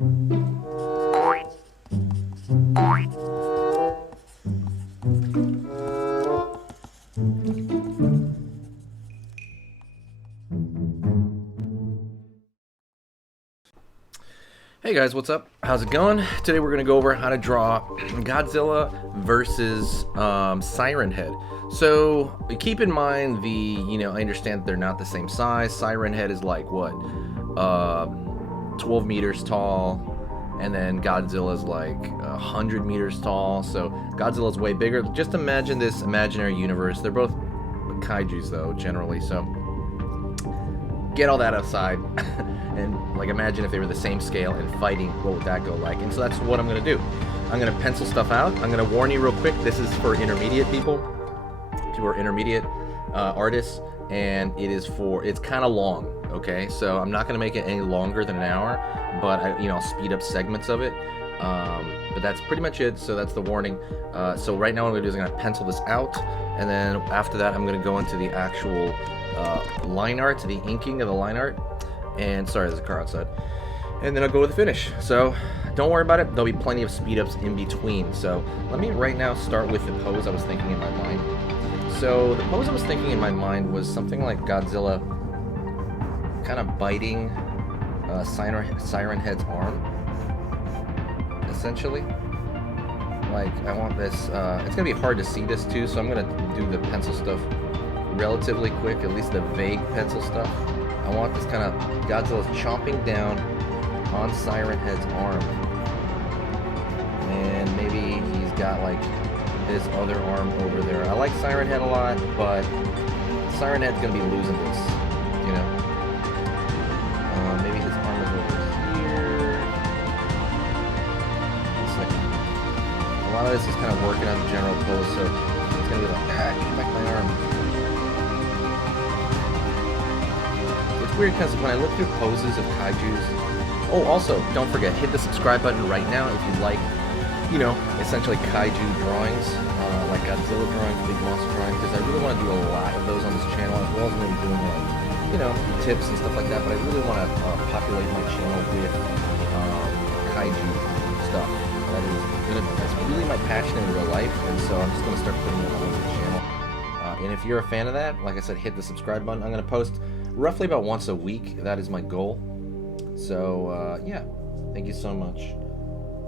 Hey guys, what's up? How's it going? Today we're going to go over how to draw Godzilla versus Siren Head. So keep in mind I understand that they're not the same size. Siren Head is like what, 12 meters tall, and then Godzilla's like 100 meters tall. So Godzilla's way bigger. Just imagine this imaginary universe. They're both kaijus though, generally. So get all that aside. And like imagine if they were the same scale and fighting, what would that go like? And so that's what I'm going to do. I'm going to pencil stuff out. I'm going to warn you real quick, this is for intermediate people who are intermediate artists, and it's kind of long, okay? So I'm not going to make it any longer than an hour, but I'll speed up segments of it. But that's pretty much it, so that's the warning. So right now what I'm going to do is I'm going to pencil this out, and then after that I'm going to go into the actual line art, the inking of the line art. And sorry, there's a car outside. And then I'll go with the finish. So don't worry about it. There'll be plenty of speed ups in between. So let me right now start with the pose I was thinking in my mind. So the pose I was thinking in my mind was something like Godzilla kind of biting Siren Head's arm, essentially. Like I want this. It's gonna be hard to see this too, so I'm gonna do the pencil stuff relatively quick, at least the vague pencil stuff. I want this kind of Godzilla's chomping down on Siren Head's arm, and maybe he's got like this other arm over there. I like Siren Head a lot, but Siren Head's gonna be losing this, you know. Maybe his arm is over here. One second. A lot of this is kind of working on the general pose, so it's gonna be like, get back my arm. Weird because when I look through poses of kaijus, also don't forget, hit the subscribe button right now if you like, essentially kaiju drawings, like Godzilla drawings, big monster drawings, because I really want to do a lot of those on this channel, as well as maybe doing like, tips and stuff like that. But I really want to populate my channel with kaiju stuff. That's really my passion in real life, and so I'm just going to start putting it all over the channel. And if you're a fan of that, like I said, hit the subscribe button. I'm going to post roughly about once a week. That is my goal. So yeah, thank you so much.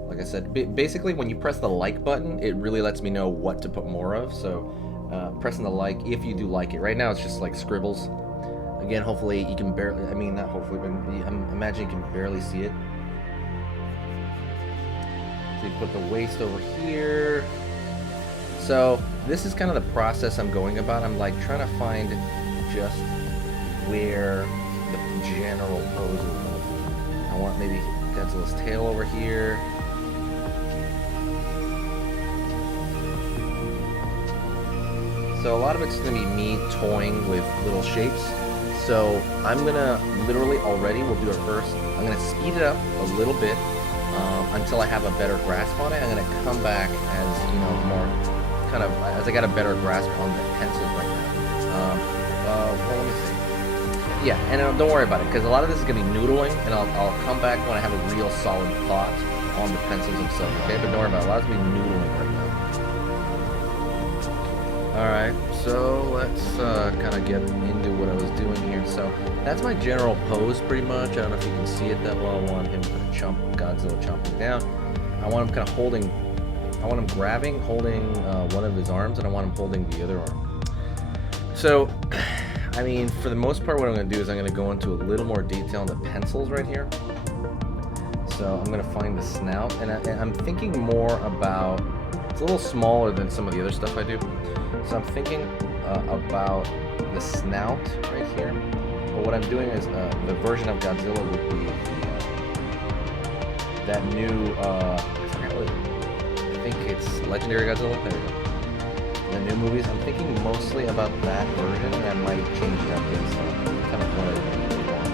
Like I said, basically when you press the like button, it really lets me know what to put more of. So pressing the like, if you do like it. Right now it's just like scribbles. Again, hopefully you can barely, not hopefully, but I'm imagining you can barely see it. So you put the waist over here. So this is kind of the process I'm going about. I'm like trying to find just where the general pose is. I want maybe Godzilla's tail over here. So a lot of it's going to be me toying with little shapes. So I'm going to literally we'll do it first. I'm going to speed it up a little bit until I have a better grasp on it. I'm going to come back as, more kind of, as I got a better grasp on the pencils right now. Well, let me see. Yeah, and don't worry about it, because a lot of this is going to be noodling, and I'll come back when I have a real solid thought on the pencils themselves, okay? But don't worry about it. A lot of it's going to be noodling right now. Alright, so let's kind of get into what I was doing here. So that's my general pose, pretty much. I don't know if you can see it that well. I want him kind of Godzilla chomping down. I want him kind of holding, holding one of his arms, and I want him holding the other arm. So for the most part, what I'm going to do is I'm going to go into a little more detail on the pencils right here. So I'm going to find the snout, and I'm thinking more about, it's a little smaller than some of the other stuff I do. So I'm thinking about the snout right here. But what I'm doing is the version of Godzilla would be that new, I think it's Legendary Godzilla. There we go. The new movies, I'm thinking mostly about that version, and I might change it up based on kind of what I want.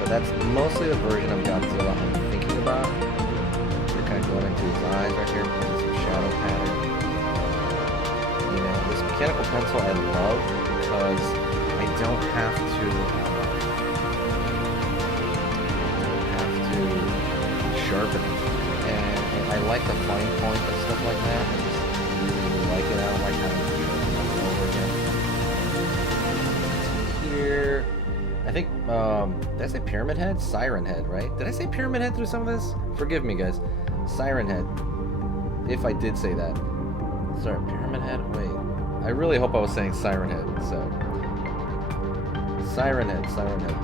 But that's mostly the version of Godzilla I'm thinking about. We're kind of going into his eyes right here, putting some shadow pattern. This mechanical pencil I love because I don't have to perfect. And I like the fine point and stuff like that. I just really like it. I don't like having to do it over again. Here, I think, did I say Pyramid Head? Siren Head, right? Did I say Pyramid Head through some of this? Forgive me, guys. Siren Head. If I did say that. Sorry, Pyramid Head? Wait. I really hope I was saying Siren Head, so. Siren Head, Siren Head.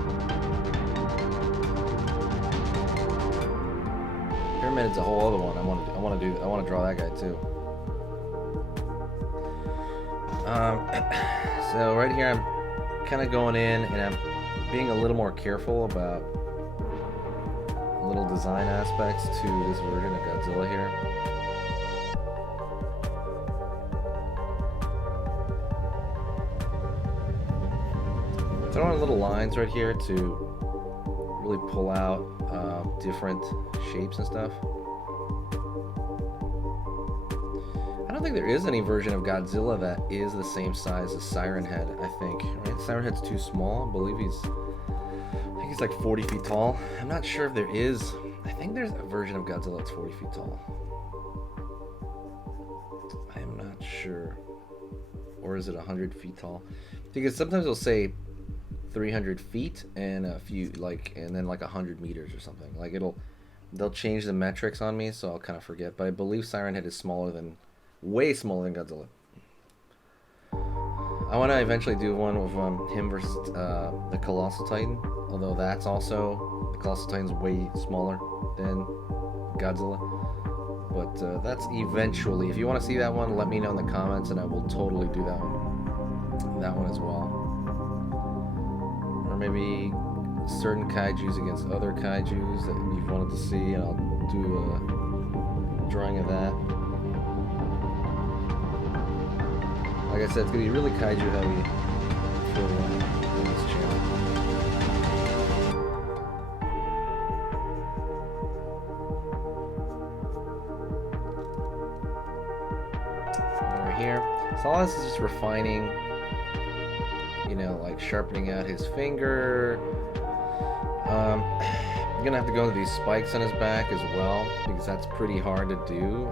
Pyramid Head's a whole other one. I want to draw that guy too. So right here I'm kind of going in and I'm being a little more careful about little design aspects to this version of Godzilla here. Throwing little lines right here to really pull out different shapes and stuff. I don't think there is any version of Godzilla that is the same size as Siren Head, I think. Right? Siren Head's too small. I believe he's like 40 feet tall. I'm not sure if there is. I think there's a version of Godzilla that's 40 feet tall. I'm not sure. Or is it 100 feet tall? Because sometimes they'll say 300 feet and a few and then like 100 meters or something. Like they'll change the metrics on me, so I'll kind of forget. But I believe Siren Head is way smaller than Godzilla. I want to eventually do one with him versus the Colossal Titan, although the Colossal Titan's way smaller than Godzilla. But that's eventually. If you want to see that one, let me know in the comments, and I will totally do that one as well. Or maybe certain kaijus against other kaijus that you've wanted to see, and I'll do a drawing of that. Like I said, it's going to be really kaiju heavy for this channel. Over here. So all this is just refining, like sharpening out his finger. I'm going to have to go into these spikes on his back as well, because that's pretty hard to do.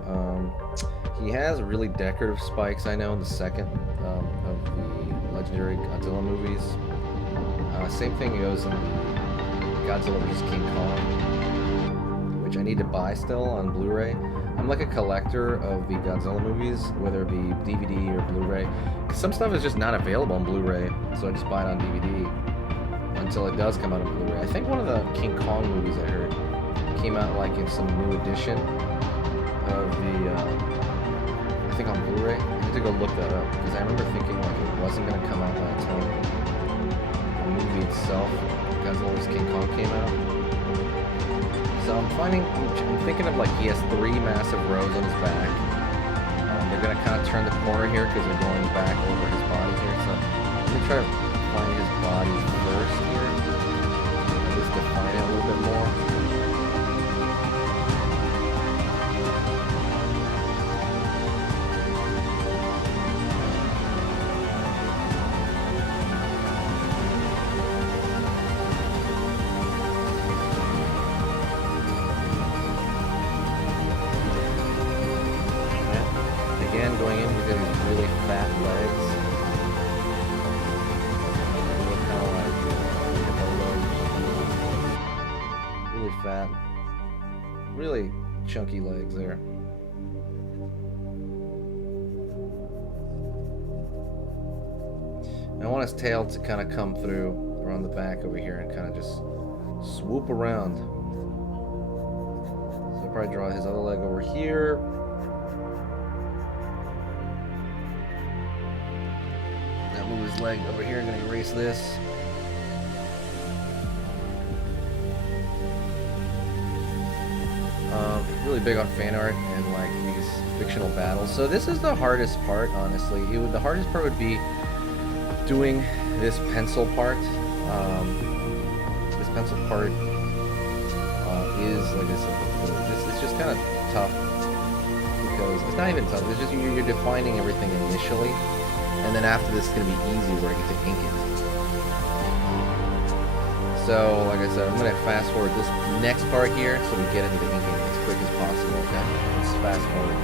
He has really decorative spikes, I know, in the second of the legendary Godzilla movies. Same thing goes in the Godzilla vs. King Kong, which I need to buy still on Blu-ray. I'm like a collector of the Godzilla movies, whether it be DVD or Blu-ray. Some stuff is just not available on Blu-ray, so I just buy it on DVD until it does come out on Blu-ray. I think one of the King Kong movies I heard came out like in some new edition of the I think on Blu-ray. I need to go look that up, because I remember thinking like it wasn't going to come out by the time the movie itself, Godzilla vs. King Kong, came out. So I'm thinking of like he has 3 massive rows on his back. They're going to kind of turn the corner here because they're going back over his body here. So let me try to find his body first here. At least define it a little bit more. Going in because he's really fat legs. Look kind of like really fat, really chunky legs there. And I want his tail to kind of come through around the back over here and kind of just swoop around. So I'll probably draw his other leg over here. Move his leg over here. I'm going to erase this. Really big on fan art and like these fictional battles. So this is the hardest part, honestly. The hardest part would be doing this pencil part. This pencil part is, like I said, it's just kind of tough, because it's not even tough. It's just you're defining everything initially. And then after this, it's going to be easy where I get to ink it. So So, like I said, I'm going to fast forward this next part here so we get into the inking as quick as possible, okay? Let's fast forward.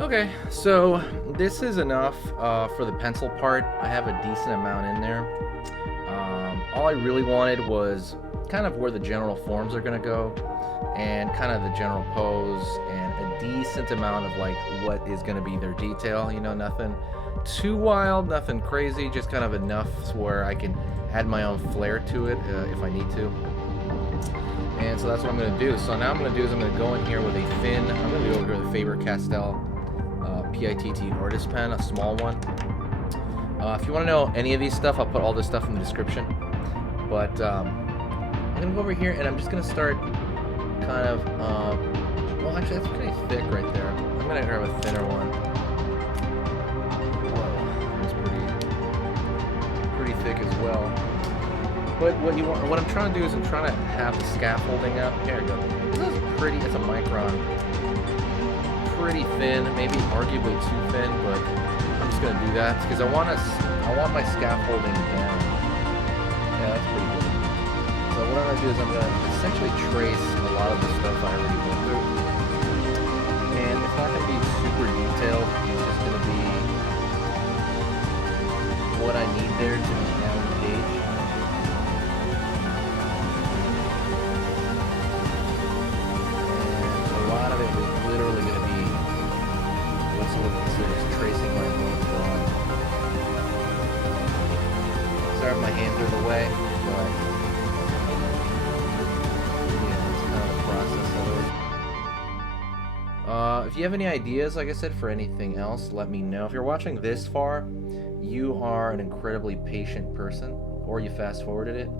Okay, so this is enough for the pencil part. I have a decent amount in there. All I really wanted was kind of where the general forms are going to go and kind of the general pose and a decent amount of like what is going to be their detail, you know, nothing too wild, nothing crazy, just kind of enough where I can add my own flair to it if I need to. And so that's what I'm going to do. So now I'm going to do is I'm going to go in here with a thin, I'm going to go over here with a Faber-Castell PITT artist pen, a small one. If you want to know any of these stuff, I'll put all this stuff in the description. But I'm going to go over here and I'm just going to start kind of, well actually that's pretty thick right there. I'm going to grab a thinner one. Whoa, that's pretty thick as well. But what I'm trying to do is I'm trying to have the scaffolding up. Here we go. This is pretty, it's a micron. Pretty thin, maybe arguably too thin, but I'm just gonna do that because I want my scaffolding down. Yeah, that's pretty good. So what I'm gonna do is I'm gonna essentially trace a lot of the stuff I already went through, and it's not gonna be super detailed. It's just gonna be what I need there to be down the page. And a lot of it is literally gonna be considers tracing my own drawing. Sorry if my hands are in the way, but yeah, that's kind of the process of it. If you have any ideas, like I said, for anything else, let me know. If you're watching this far, you are an incredibly patient person, or you fast forwarded it.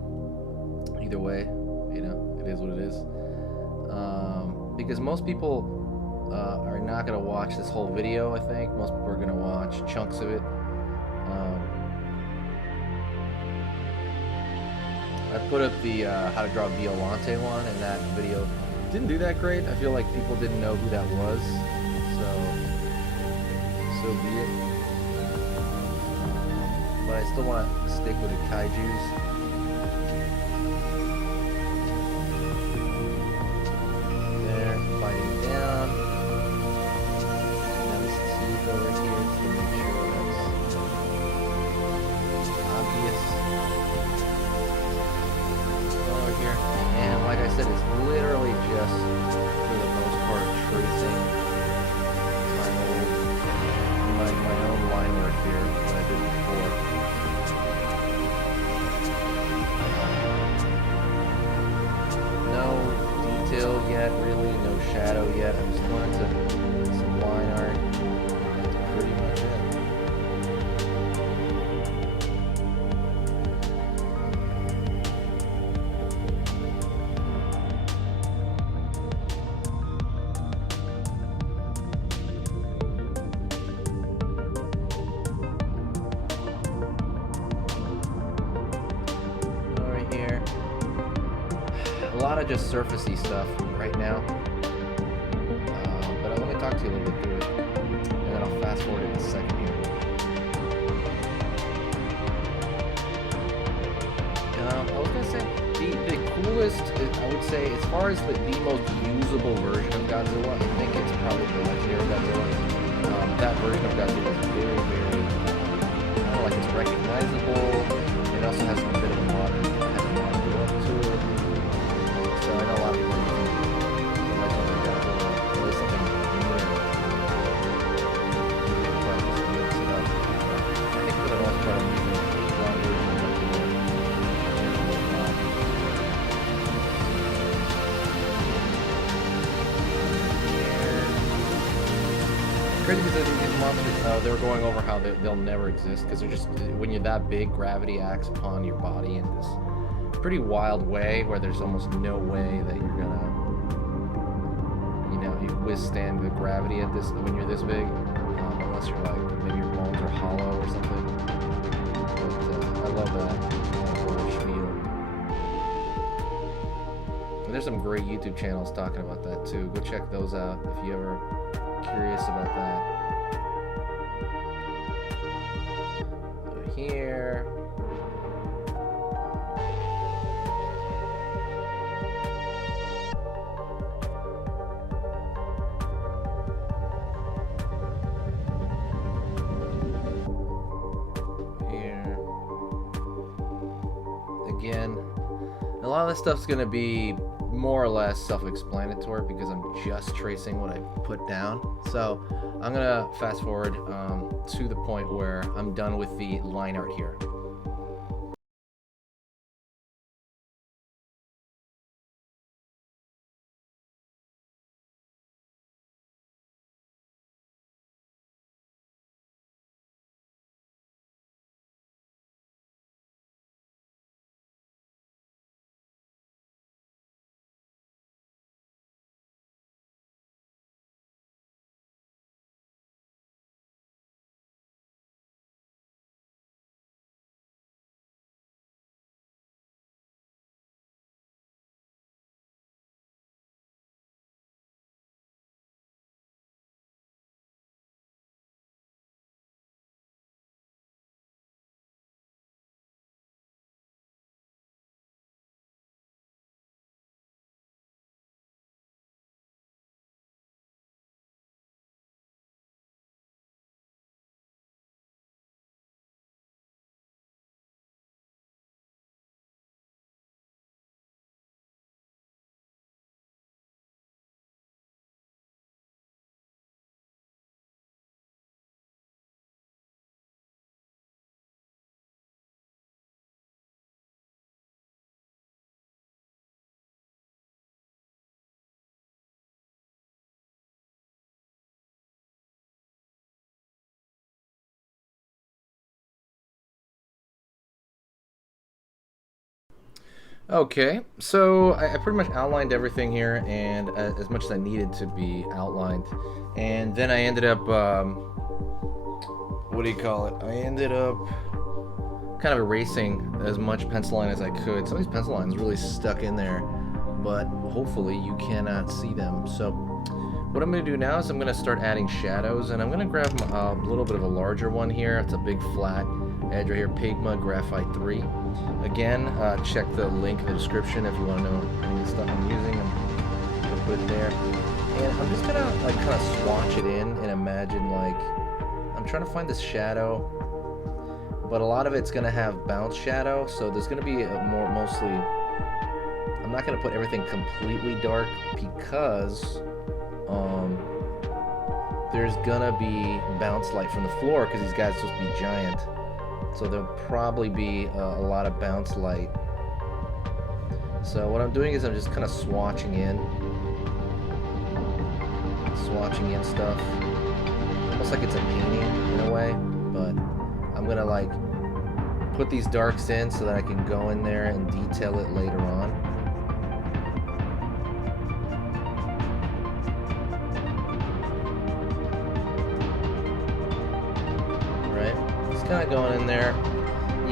Either way, you know, it is what it is. Because most people are not going to watch this whole video, I think. Most people are going to watch chunks of it. I put up the how to draw Violante one, and that video didn't do that great. I feel like people didn't know who that was, so be it. But I still want to stick with the kaijus. Fighting down. Now this teeth over here to make sure that's obvious. Over here. And like I said, it's literally just, for the most part, tracing my own line work here that I did before. Yet, really, no shadow yet. I'm just going to some line art. That's pretty much it. Over here. of just surfacey stuff right now. But let me talk to you a little bit through it, and then I'll fast forward in a second here. I was gonna say the coolest, I would say, as far as the most usable version of Godzilla, I think it's probably the legendary Godzilla. That version of Godzilla is very, very, I don't know, like it's recognizable. It also has a bit of a modern look to it. So I know a lot of people use the legendary Godzilla. At least something newer. Try to just mix it up. I think for the most part, I'm using the wrong version of Godzilla. Crazy because these monsters, they were going over how they'll never exist because they're just, when you're that big, gravity acts upon your body in this pretty wild way where there's almost no way that you're gonna, you know, you withstand the gravity at this when you're this big, unless you're like, maybe your bones are hollow or something. But I love that whole spiel. And there's some great YouTube channels talking about that too. Go check those out if you ever curious about that. Over here. Here. Again, a lot of this stuff's gonna be more or less self-explanatory because I'm just tracing what I put down. So I'm gonna fast forward to the point where I'm done with the line art here. Okay, so I pretty much outlined everything here, and as much as I needed to be outlined, and then I ended up, what do you call it? I ended up kind of erasing as much pencil line as I could. Some of these pencil lines really stuck in there, but hopefully you cannot see them. So what I'm going to do now is I'm going to start adding shadows, and I'm going to grab a little bit of a larger one here. It's a big flat edge right here, Pigma Graphite 3. Again, check the link in the description if you want to know any of the stuff I'm using. I'm going to put it there. And I'm just going to like kind of swatch it in and imagine like, I'm trying to find this shadow, but a lot of it's going to have bounce shadow, so there's going to be a more mostly, I'm not going to put everything completely dark because there's gonna be bounce light from the floor because these guys are supposed to be giant. So there'll probably be a lot of bounce light. So what I'm doing is I'm just kind of swatching in stuff. Almost like it's a painting in a way, but I'm gonna like put these darks in so that I can go in there and detail it later on. Kind of going in there.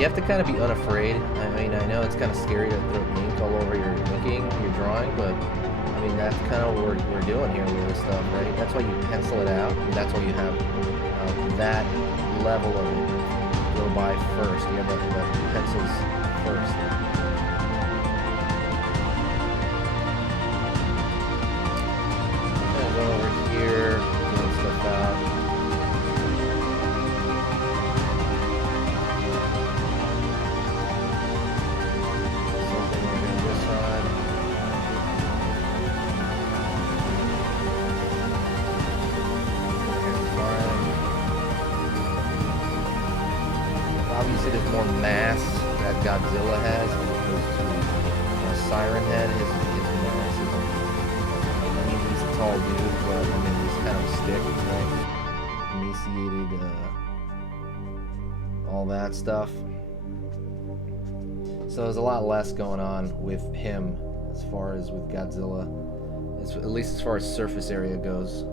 you have to kind of be unafraid. I mean, I know it's kind of scary to throw ink all over your inking, your drawing, but I mean, that's kind of what we're doing here with this stuff, right? That's why you pencil it out, and that's why you have that level of it go by first. You have the pencils first. I'm gonna go over here, doing stuff out. Something over here on this side. Obviously, there's more mass that Godzilla has as opposed to Siren Head. His mass is, I mean, he's a tall dude, but I mean, he's kind of stick, right? Emaciated, all that stuff. So there's a lot less going on with him as far as with Godzilla, at least as far as surface area goes.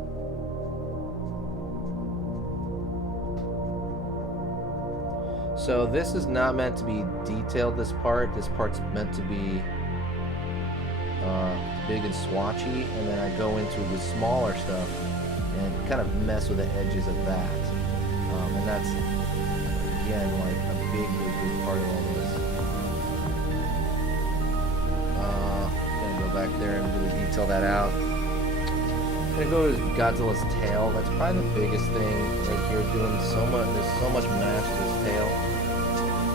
So this is not meant to be detailed, this part. This part's meant to be big and swatchy, and then I go into the smaller stuff and kind of mess with the edges of that. And that's, again, like a big part of all this. I'm gonna go back there and really detail that out. I'm gonna go to Godzilla's tail. That's probably the biggest thing right here, doing so much, there's so much mass with his tail.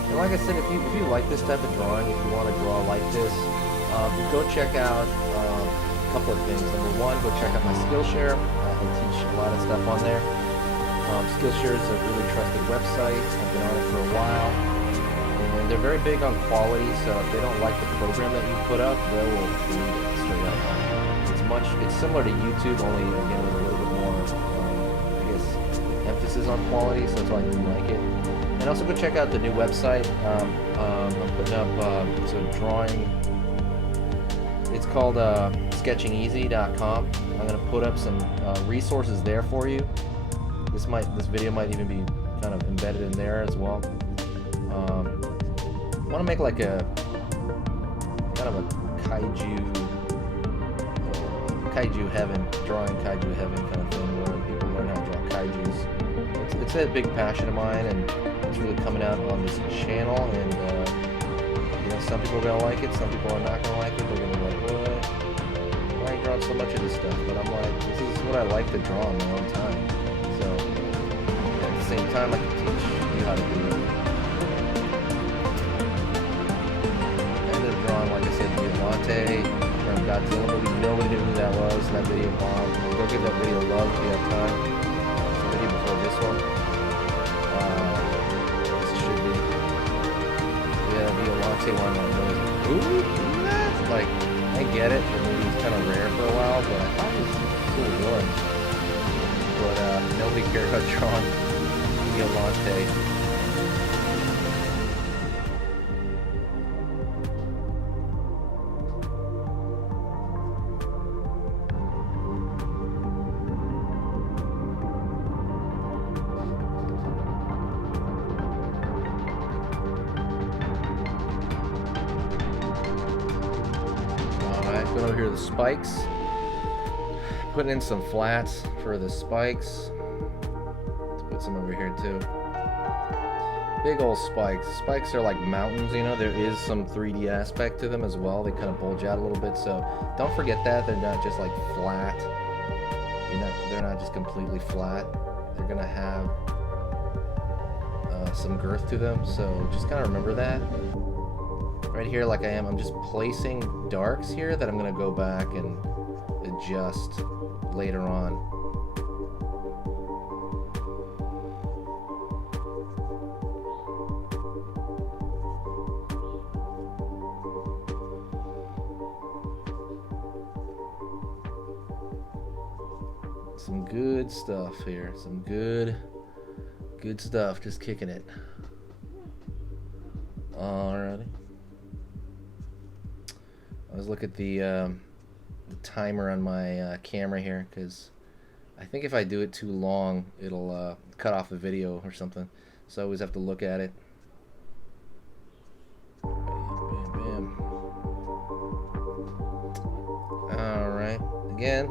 And like I said, if you like this type of drawing, if you want to draw like this, go check out a couple of things. Number one, go check out my Skillshare. I teach a lot of stuff on there. Skillshare is a really trusted website. I've been on it for a while. And they're very big on quality, so if they don't like the program that you put up, they will delete it straight up. It's similar to YouTube, only again with a little bit more, I guess, emphasis on quality, so that's why I do like it. And also go check out the new website. I'm putting up some drawing. It's called sketchingeasy.com. I'm going to put up some resources there for you. This video might even be kind of embedded in there as well. I want to make like a kind of a kaiju heaven, drawing kaiju heaven kind of thing, where people learn how to draw kaijus. It's a big passion of mine, and it's really coming out on this channel. And you know, some people are gonna like it, some people are not gonna like it. They're gonna be like, "What? Why are you drawing so much of this stuff?" But I'm like, this is what I like to draw in my own time. So at the same time, I can teach you how to do it. I ended up drawing, like I said, the Volante from Godzilla movie. Nobody knew who that was. That video bombed. Go give that video love if you have time. It's a video before this one. This should be. Yeah, the Volante one. Ooh, that's like, I get it. The movie was kind of rare for a while, but I thought it was cool drawing. But nobody cared about drawing the Volante. Going over here to the spikes, putting in some flats for the spikes. Let's put some over here too. Big old spikes. Spikes are like mountains, you know. There is some 3D aspect to them as well. They kind of bulge out a little bit, so don't forget that they're not just like flat. They're not just completely flat. They're gonna have some girth to them, so just kind of remember that. Right here, like I'm just placing darks here that I'm going to go back and adjust later on. Some good stuff here. Some good stuff. Just kicking it. Alrighty. Let's look at the timer on my camera here, because I think if I do it too long, it'll cut off the video or something. So I always have to look at it. again.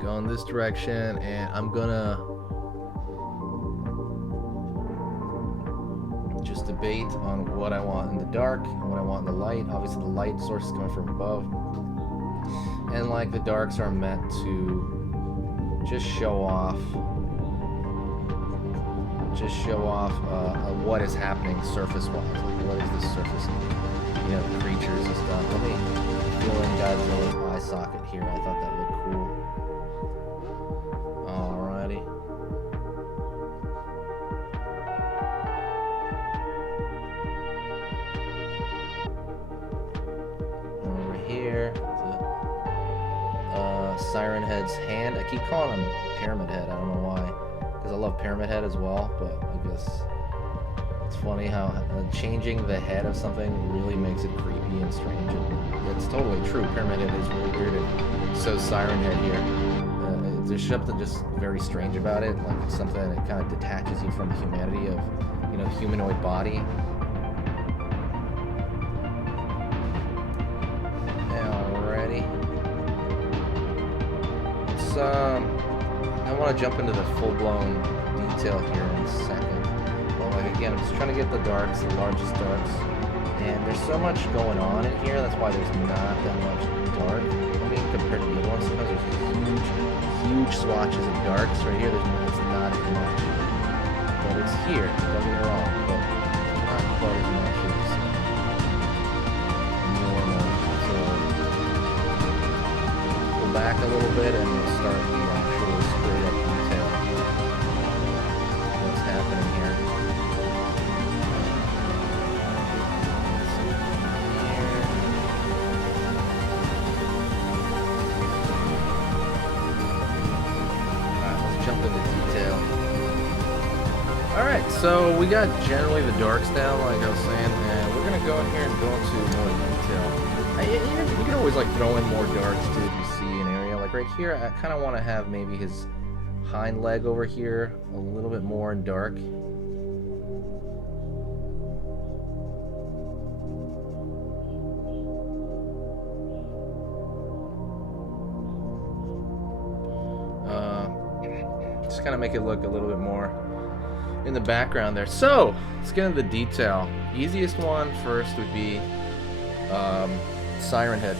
Go in this direction, and I'm gonna just debate on what I want in the dark and what I want in the light. Obviously the light source is coming from above, and like the darks are meant to just show off what is happening surface wise. Like, what is this surface, you know, creatures and stuff. Let me fill in Godzilla's eye socket here. I thought that looked cool. Alrighty. Over here, Siren Head's hand. I keep calling him Pyramid Head. I don't know why, because I love Pyramid Head as well. But I guess it's funny how changing the head of something really makes it creepy and strange. And it's totally true. Pyramid Head is really weird, and so Siren Head here. There's something just very strange about it. Like it's something that kind of detaches you from the humanity of, you know, humanoid body. Alrighty. I want to jump into the full-blown detail here in a second. But like again, I'm just trying to get the darks, the largest darks. And there's so much going on in here, that's why there's not that much dark. I mean, compared to the other ones, sometimes there's huge swatches of darks. Right here, it's not as much. But it's here, don't get me wrong, but it's not quite as much as normal. So, pull back a little bit and we'll start the actual straight up detail. What's happening here. Alright, so we got generally the darks down, like I was saying, and we're gonna go in here and go into more detail. You can always like throw in more darks too if you see an area. Like right here, I kind of want to have maybe his hind leg over here a little bit more in dark. Just kind of make it look a little bit more in the background there. So let's get into the detail. Easiest one first would be Siren Head.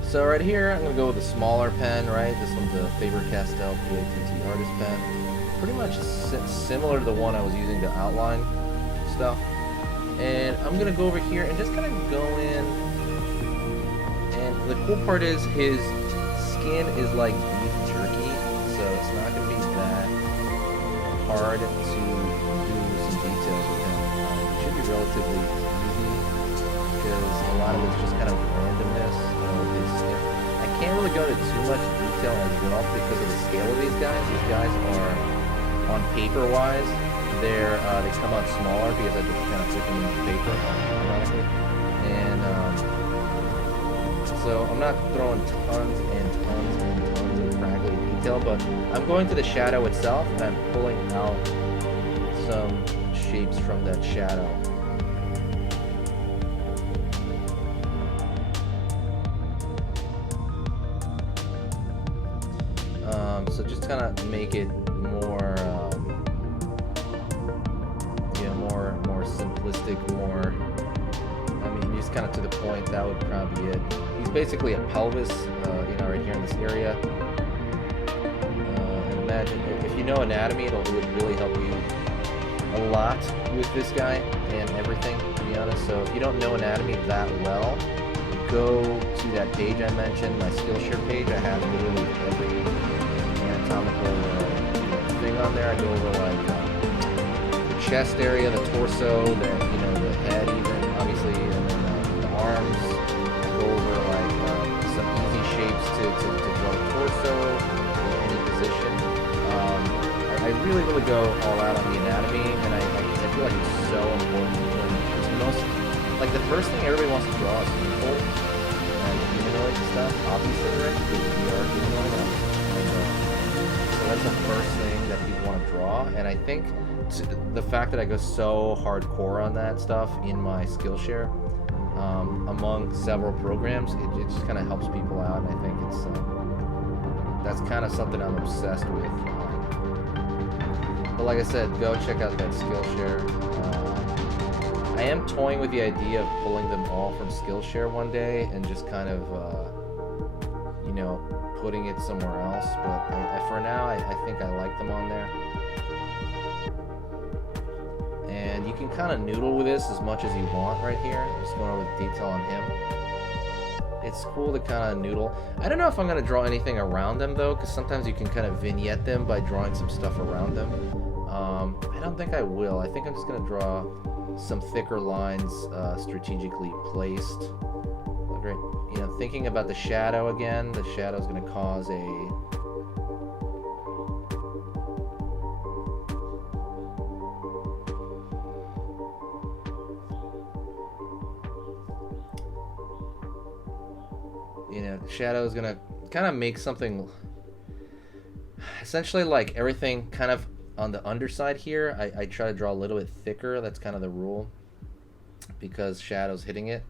So right here, I'm gonna go with a smaller pen, right? This one's a Faber-Castell PATT artist pen. Pretty much similar to the one I was using to outline stuff. And I'm gonna go over here and just kind of go in. And the cool part is his skin is like beef jerky, so it's not gonna be that hard to do some details with him. It should be relatively easy because a lot of it's just kind of randomness, you know, with his skin. I can't really go into too much detail as well because of the scale of these guys. These guys are, on paper-wise, they come out smaller because I just kind of put them in paper, ironically. And so I'm not throwing tons and tons and tons of craggly detail, but I'm going to the shadow itself and I'm pulling out some shapes from that shadow. So just kind of make it more, more simplistic, more. I mean, just kind of to the point. That would probably be it. He's basically a pelvis, right here in this area. And imagine if you know anatomy, it would really help you a lot with this guy and everything, to be honest. So if you don't know anatomy that well, go to that page I mentioned, my Skillshare page. I have literally every anatomical thing on there. I go over like the chest area, the torso, the the head, even obviously, and then the arms. I go over like some easy shapes to draw the torso in any position. I really go all out on the anatomy, and I feel like it's so important because like the first thing everybody wants to draw is people and humanoid stuff, obviously, right? Because we are humanoid. So that's the first thing that people want to draw, and I think the fact that I go so hardcore on that stuff in my Skillshare among several programs. It just kind of helps people out, and I think it's that's kind of something I'm obsessed with. But like I said, go check out that Skillshare. I am toying with the idea of pulling them all from Skillshare one day and just kind of, you know, putting it somewhere else. But for now, I think I like them on there. And you can kind of noodle with this as much as you want right here. I'm just going over the detail on him. It's cool to kind of noodle. I don't know if I'm going to draw anything around them, though, because sometimes you can kind of vignette them by drawing some stuff around them. I don't think I will. I think I'm just going to draw some thicker lines strategically placed. Great. You know, thinking about the shadow again, the shadow is going to cause a... You know, shadow is going to kind of make something... Essentially, like, everything kind of on the underside here, I try to draw a little bit thicker. That's kind of the rule, because shadow's hitting it.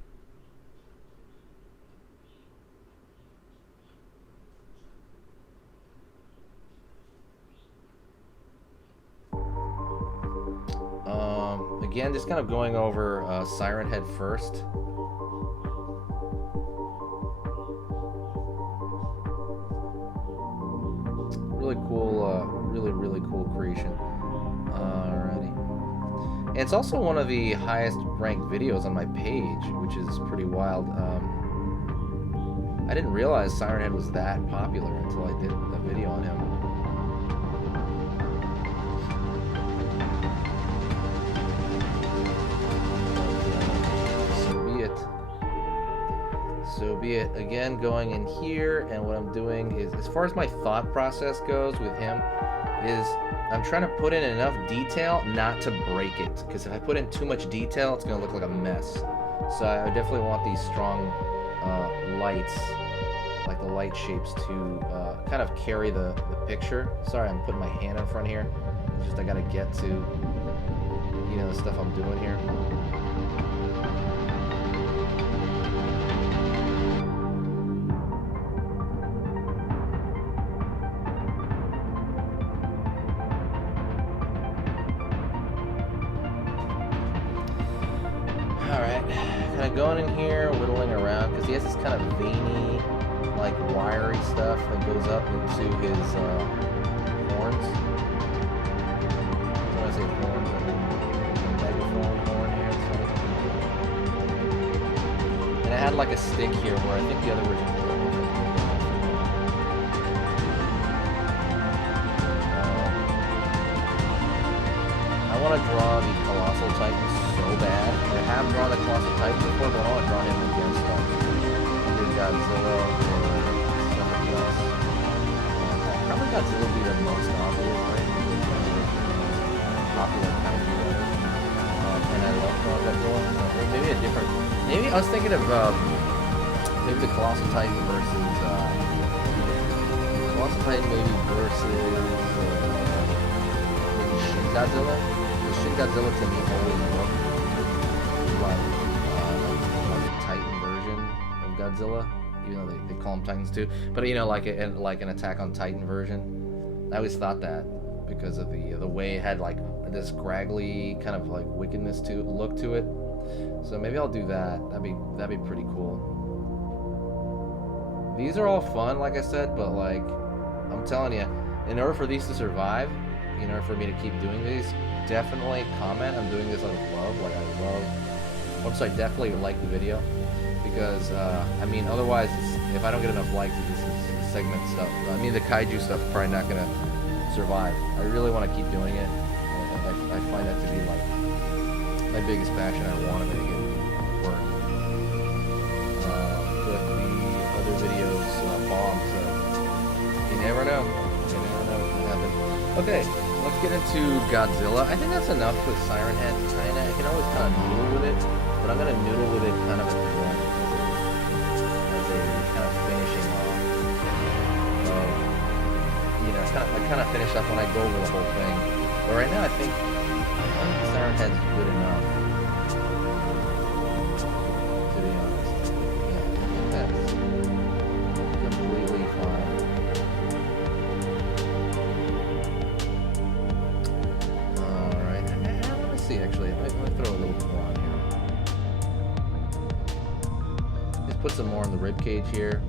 Again, just kind of going over Siren Head first. Really cool, really cool creation. Alrighty. And it's also one of the highest ranked videos on my page, which is pretty wild. I didn't realize Siren Head was that popular until I did a video on him. So be it. Again, going in here, and what I'm doing is, as far as my thought process goes with him, is I'm trying to put in enough detail not to break it, because if I put in too much detail, it's going to look like a mess. So I definitely want these strong lights, like the light shapes, to kind of carry the picture. Sorry, I'm putting my hand in front here. It's just I got to get to, you know, the stuff I'm doing here. Going in here, whittling around, because he has this kind of veiny, like wiry stuff that goes up into his horns. When I say horns, I mean megaphone horn here. And I had like a stick here, where I think the other version was I want to draw the Colossal Titan so bad. I have drawn the Colossal Titan before, but I want to draw him against either Godzilla or somebody else. Probably Godzilla would be the most obvious, right? Popular kaiju ever. And I love drawing Godzilla. Maybe a different... Maybe I was thinking of maybe the Colossal Titan versus... Colossal Titan maybe versus... maybe Shin Godzilla. Shin Godzilla to me always looked like a Titan version of Godzilla, even though they call them Titans too. But you know, like an Attack on Titan version. I always thought that because of the way it had like this scraggly kind of like wickedness to look to it. So maybe I'll do that. That'd be pretty cool. These are all fun, like I said, but like I'm telling you, in order for these to survive, in order for me to keep doing these, definitely comment. I'm doing this out of love. Like I love. Oops, I definitely like the video, because I mean, otherwise, if I don't get enough likes, this is segment stuff. I mean, the kaiju stuff is probably not gonna survive. I really want to keep doing it. I find that to be like my biggest passion. I want to make it work. But the other videos bomb, so you never know. You never know what can happen. Okay. Let's get into Godzilla. I think that's enough with Siren Head, kinda. I can always kind of noodle with it, but I'm gonna noodle with it kind of at the end as a kind of finishing off. You know, I kind of finish up when I go over the whole thing. But right now, I think Siren Head's good enough to be put some more on the rib cage here.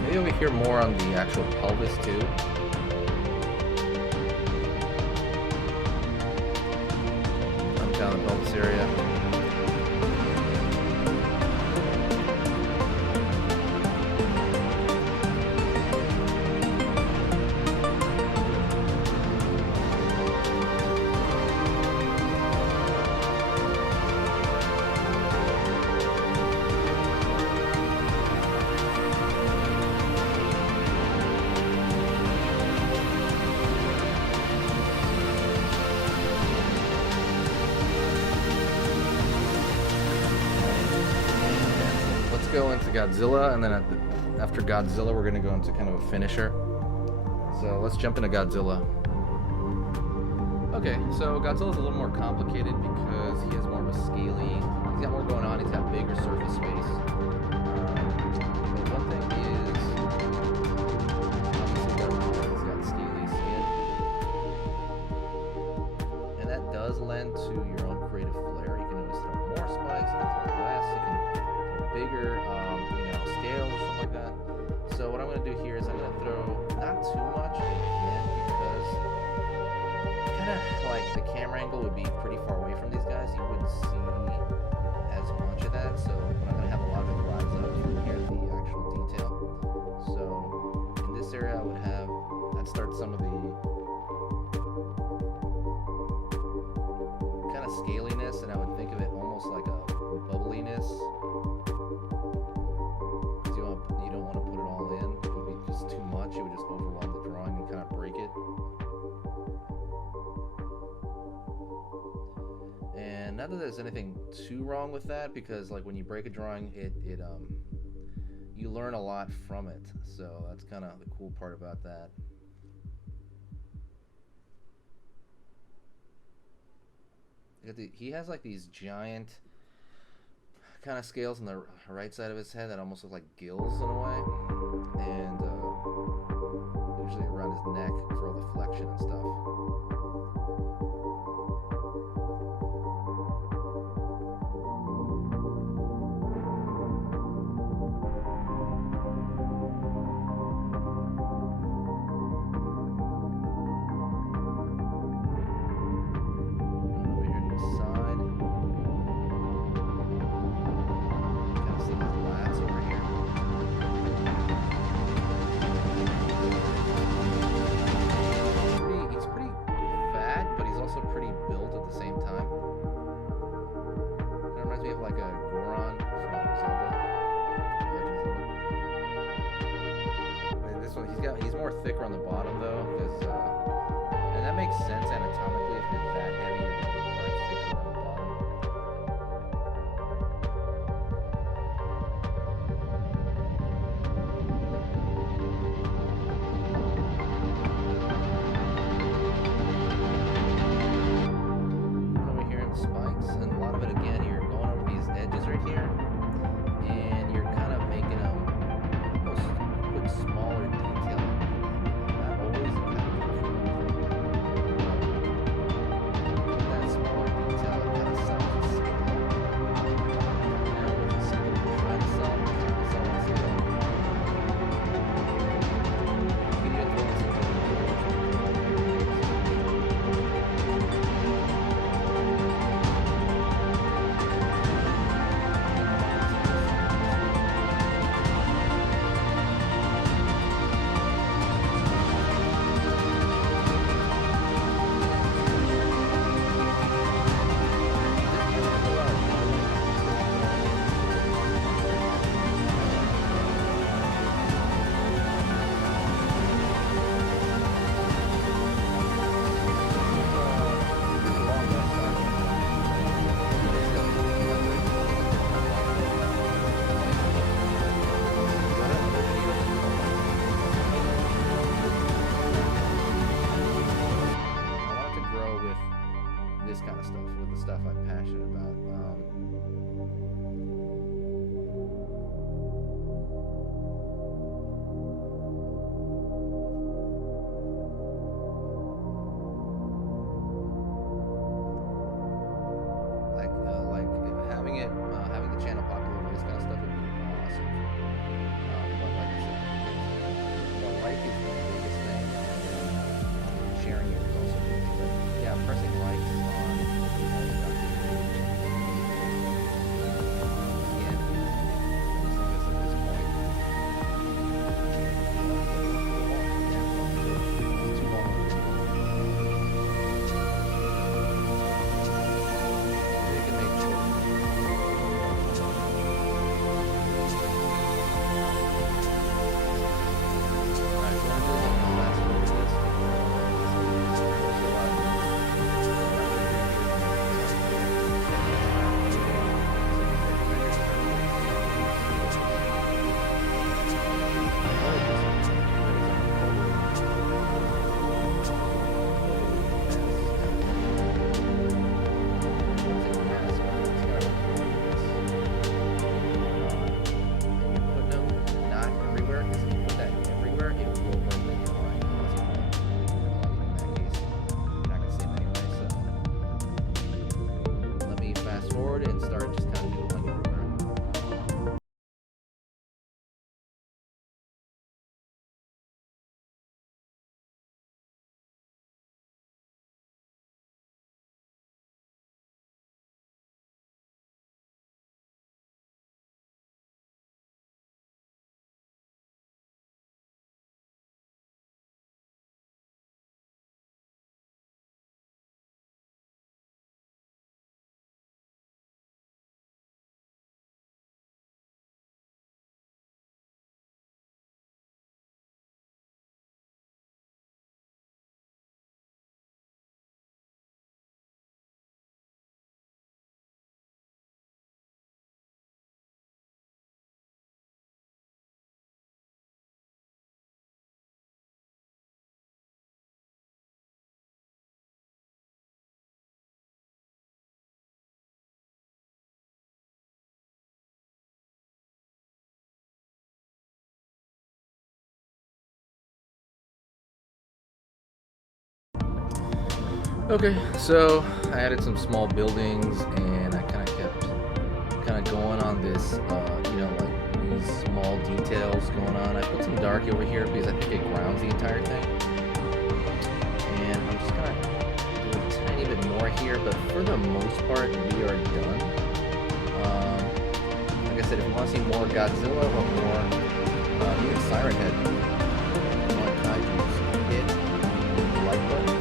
Maybe over here more on the actual pelvis too. I'm down the pelvis area. Go into Godzilla, and then after Godzilla we're going to go into kind of a finisher. So let's jump into Godzilla. Okay, so Godzilla's a little more complicated because he has more of a scaly, he's got more going on, he's got bigger surface space. But one thing is, obviously he's got scaly skin. And that does lend to your own creative flair. You can always throw more spikes, you can throw less, you can bigger, scales or something like that. So what I'm going to do here is I'm going to throw not too much again because kind of like the camera angle would be pretty far away from these guys. You wouldn't see as much of that. So I'm going to have a lot of it rise up from here to the actual detail. So in this area I'd start some of the kind of scaliness, and I would think of it almost like a bubbliness. It would just overwhelm the drawing and kind of break it. And not that there's anything too wrong with that, because like when you break a drawing, you learn a lot from it. So that's kind of the cool part about that. He has like these giant kind of scales on the right side of his head that almost look like gills in a way, and usually around his neck for all the flexion and stuff. He's more thicker on the bottom though, because and that makes sense anatomically. If you're that heavy, you're going to be quite thicker on the bottom. And over here in the spikes, and a lot of it again, you're going over these edges right here, and you're kind of making them almost put smaller detail. That stuff I'm passionate about. Having the channel popular, this kind of stuff would be awesome. But like I said, the like is the biggest thing, and sharing it is also big. But yeah, pressing likes on all the documentaries. Again, at least I guess at this point, it's too long. They can make short. And start just kind of doodling everywhere. Okay, so I added some small buildings, and I kind of kept going on this, like these small details going on. I put some dark over here because I think it grounds the entire thing. And I'm just gonna do a tiny bit more here, but for the most part, we are done. Like I said, if you want to see more Godzilla or more, even Siren Head, more kaiju, hit the like button.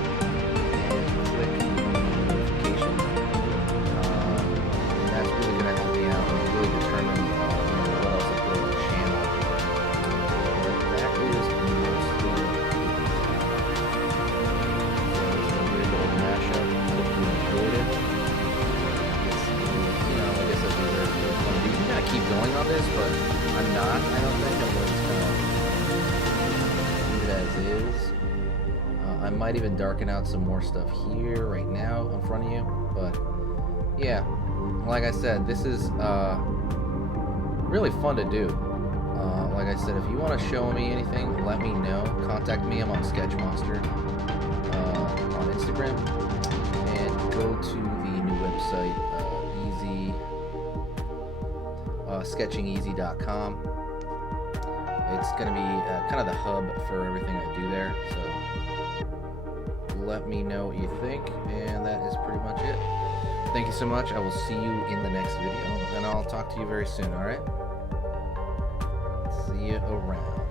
Going on this, but I'm not. I don't think I'm just gonna leave it as is. I might even darken out some more stuff here right now in front of you, but yeah, like I said, this is really fun to do. Like I said, if you want to show me anything, let me know. Contact me. I'm on Sketchmonster on Instagram, and go to the new website, sketchingeasy.com. It's going to be kind of the hub for everything I do there, so let me know what you think, and that is pretty much it. Thank you so much. I will see you in the next video, and I'll talk to you very soon, alright? See you around.